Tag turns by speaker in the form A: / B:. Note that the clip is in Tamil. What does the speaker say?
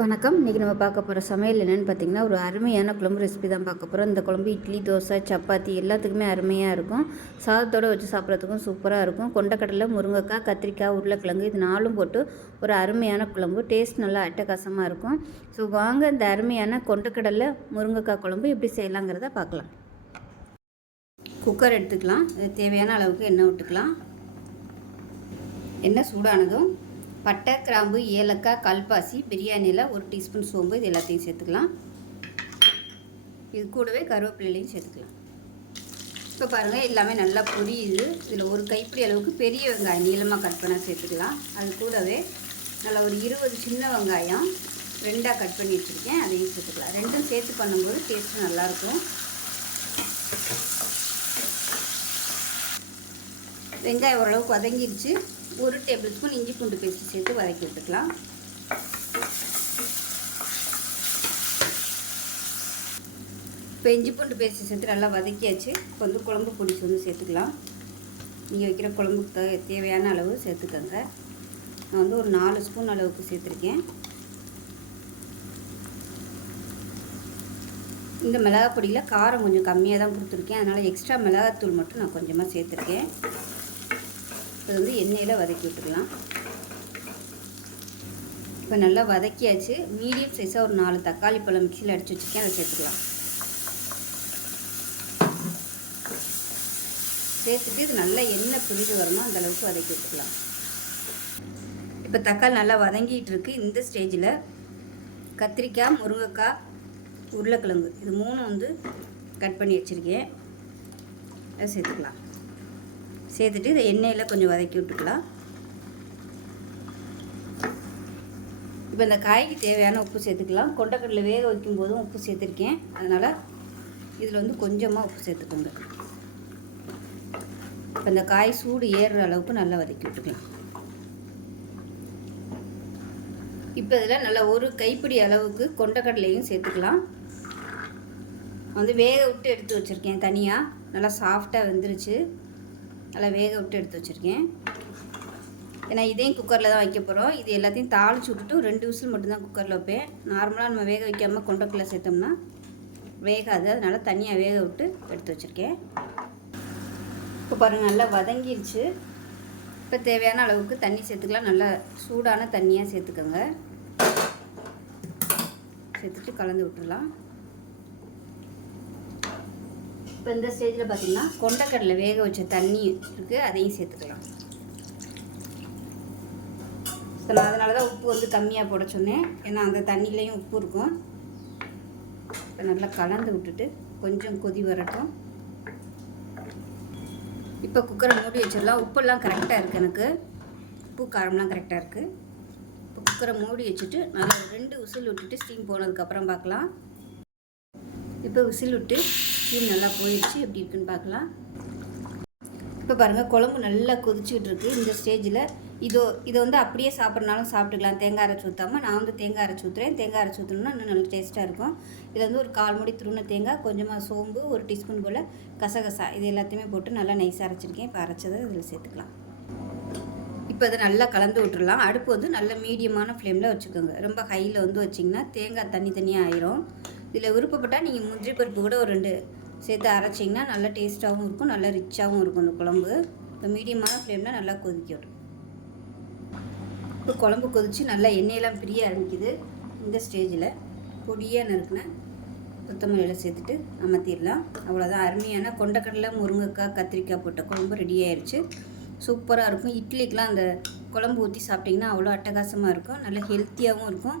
A: வணக்கம். இன்றைக்கி நம்ம பார்க்க போகிற சமையல் என்னென்னு பார்த்தீங்கன்னா ஒரு அருமையான குழம்பு ரெசிபி தான் பார்க்க போகிறோம் இந்த குழம்பு இட்லி தோசை சப்பாத்தி எல்லாத்துக்குமே அருமையாக இருக்கும். சாதத்தோடு வச்சு சாப்பிட்றதுக்கும் சூப்பராக இருக்கும். கொண்டக்கடலை முருங்கைக்காய் கத்திரிக்காய் உருளைக்கிழங்கு இது நாலும் போட்டு ஒரு அருமையான குழம்பு. டேஸ்ட் நல்லா அட்டகாசமாக இருக்கும். ஸோ வாங்க இந்த அருமையான கொண்டக்கடலை முருங்கைக்காய் குழம்பு எப்படி செய்யலாங்கிறத பார்க்கலாம். குக்கர் எடுத்துக்கலாம். தேவையான அளவுக்கு எண்ணெய் விட்டுக்கலாம் எண்ணெய் சூடானதும் பட்டை கிராம்பு ஏலக்காய் கல்பாசி பிரியாணியில் ஒரு டீஸ்பூன் சோம்பு இது எல்லாத்தையும் சேர்த்துக்கலாம். இது கூடவே கருவேப்பிலையும் சேர்த்துக்கலாம். இப்போ பாருங்கள் எல்லாமே நல்லா பொரியுது. இதில் ஒரு கைப்பிடி அளவுக்கு பெரிய வெங்காயம் நீளமாக கட் பண்ணால் சேர்த்துக்கலாம். அது கூடவே நல்லா ஒரு இருபது சின்ன வெங்காயம் ரெண்டாக கட் பண்ணி வச்சுருக்கேன். அதையும் சேர்த்துக்கலாம். ரெண்டும் சேர்த்து பண்ணும்போது டேஸ்ட்டு நல்லாயிருக்கும். வெங்காயம் ஓரளவுக்கு வதங்கிடுச்சு ஒரு டேபிள் ஸ்பூன் இஞ்சி பூண்டு பேஸ்ட் சேர்த்து வதக்கி விட்டுக்கலாம் இப்போ இஞ்சி பூண்டு பேஸ்ட் சேர்த்து நல்லா வதக்கியாச்சு. இப்போ வந்து குழம்பு பிடிச்சி வந்து சேர்த்துக்கலாம். நீங்கள் வைக்கிற குழம்புக்கு தேவையான அளவு சேர்த்துக்கோங்க. நான் வந்து ஒரு நாலு ஸ்பூன் அளவுக்கு சேர்த்துருக்கேன். இந்த மிளகாப்பொடியில் காரம் கொஞ்சம் கம்மியாக தான் கொடுத்துருக்கேன். அதனால் எக்ஸ்ட்ரா மிளகாத்தூள் மட்டும் நான் கொஞ்சமாக சேர்த்துருக்கேன். இது வந்து எண்ணெயில் வதக்கி விட்டுக்கலாம். இப்போ நல்லா வதக்கியாச்சு. மீடியம் சைஸாக ஒரு நாலு தக்காளி பழம் மிக்சியில் அடித்து வச்சுருக்கேன். அதை சேர்த்துக்கலாம். சேர்த்துட்டு இது நல்லா எண்ணெய் பிரிஞ்சு வருமோ அந்தளவுக்கு வதக்கி விட்டுக்கலாம். இப்போ தக்காளி நல்லா வதங்கிட்டு இருக்கு. இந்த ஸ்டேஜில் கத்திரிக்காய் முருங்கைக்காய் உருளைக்கிழங்கு. இது மூணும் வந்து கட் பண்ணி வச்சுருக்கேன். அதை சேர்த்துக்கலாம். சேர்த்துட்டு இதை எண்ணெயில் கொஞ்சம் வதக்கி விட்டுக்கலாம். இப்போ இந்த காய்க்கு தேவையான உப்பு சேர்த்துக்கலாம். கொண்டக்கடலை வேக வைக்கும் போதும் உப்பு சேர்த்துருக்கேன். அதனால் இதில் வந்து கொஞ்சமாக உப்பு சேர்த்துக்கோங்க. இப்போ இந்த காய் சூடு ஏறுற அளவுக்கு நல்லா வதக்கி விட்டுக்கலாம். இப்போ இதில் நல்லா ஒரு கைப்பிடி அளவுக்கு கொண்டக்கடலையும் சேர்த்துக்கலாம். வந்து வேக விட்டு எடுத்து வச்சுருக்கேன் தனியாக நல்லா சாஃப்டாக வெந்துருச்சு. நல்லா வேக விட்டு எடுத்து வச்சுருக்கேன். ஏன்னா இதையும் குக்கரில் தான் வைக்க போகிறோம் இது எல்லாத்தையும் தாளிச்சு விட்டுட்டு ரெண்டு விசில் மட்டும்தான் குக்கரில் வைப்பேன். நார்மலாக நம்ம வேக வைக்காமல் கொண்டக்குள்ளே சேர்த்தோம்னா வேகாது. அதனால் தனியாக வேக விட்டு எடுத்து வச்சுருக்கேன். இப்போ பாருங்கள் நல்லா வதங்கிருச்சு. இப்போ தேவையான அளவுக்கு தண்ணி சேர்த்துக்கலாம். நல்லா சூடான தண்ணியாக சேர்த்துக்கோங்க. சேர்த்துட்டு கலந்து விட்டுடலாம். இப்போ இந்த ஸ்டேஜில் பார்த்திங்கன்னா கொண்டக்கடலை வேக வச்ச தண்ணி இருக்குது அதையும் சேர்த்துக்கலாம். ஸோ நான் அதனால தான் உப்பு வந்து கம்மியாக போட சொன்னேன். ஏன்னா அந்த தண்ணியிலையும் உப்பு இருக்கும். இப்போ நல்லா கலந்து விட்டுட்டு கொஞ்சம் கொதி வரட்டும். இப்போ குக்கரை மூடி வச்சிடலாம். உப்பெல்லாம் கரெக்டாக இருக்குது எனக்கு. உப்பு காரம்லாம் கரெக்டாக இருக்குது இப்போ குக்கரை மூடி வச்சுட்டு நல்லா ரெண்டு உசில் விட்டுட்டு ஸ்டீம் போனதுக்கப்புறம் பார்க்கலாம். இப்போ உசில் விட்டு ஸ்டீம் நல்லா போயிடுச்சு. எப்படி இருக்குன்னு பார்க்கலாம். இப்போ பாருங்கள் குழம்பு நல்லா கொதிச்சுக்கிட்டு இருக்குது இந்த ஸ்டேஜில் இதோ இதை வந்து அப்படியே சாப்பிட்றனாலும் சாப்பிட்டுக்கலாம். தேங்காய் அரைச்சி ஊற்றாமல் நான் வந்து தேங்காய் அரைச்சி ஊற்றுறேன் தேங்காய் அரைச்சி ஊற்றணும்னா இன்னும் நல்ல டேஸ்ட்டாக இருக்கும். இதை வந்து ஒரு கால் முடி துருண தேங்காய் கொஞ்சமாக சோம்பு ஒரு டீஸ்பூன் போல் கசகசா இது எல்லாத்தையுமே போட்டு நல்லா நைஸாக அரைச்சிருக்கேன். இப்போ அரைச்சதை இதில் சேர்த்துக்கலாம். இப்போ அதை நல்லா கலந்து விட்டுடலாம் அடுப்பு வந்து நல்ல மீடியமான ஃப்ளேமில் வச்சுக்கோங்க. ரொம்ப ஹையில் வந்து வச்சிங்கன்னா தேங்காய் தண்ணி தனியாக ஆயிரும். இதில் விருப்பப்பட்டால் நீங்கள் முந்திரி பருப்பு கூட ஒரு ரெண்டு சேர்த்து அரைச்சிங்கன்னா நல்லா டேஸ்ட்டாகவும் இருக்கும் நல்லா ரிச்சாகவும் இருக்கும் இந்த குழம்பு. இப்போ மீடியமான ஃப்ளேம்னால் நல்லா கொதிக்கட்டும். இப்போ குழம்பு கொதித்து நல்லா எண்ணெயெல்லாம் பிரிய ஆரம்பிக்குது இந்த ஸ்டேஜில். பொடியாக நறுக்குன கொத்தமல்லியில் சேர்த்துட்டு அமர்த்திடலாம். அவ்வளோதான். அருமையான கொண்டக்கடலை முருங்கைக்காய் கத்திரிக்காய் போட்ட குழம்பு ரெடி ஆயிடுச்சு சூப்பராக இருக்கும். இட்லிக்கெலாம் அந்த குழம்பு ஊற்றி சாப்பிட்டிங்கன்னா அவ்வளோ அட்டகாசமாக இருக்கும். நல்லா ஹெல்த்தியாகவும் இருக்கும்.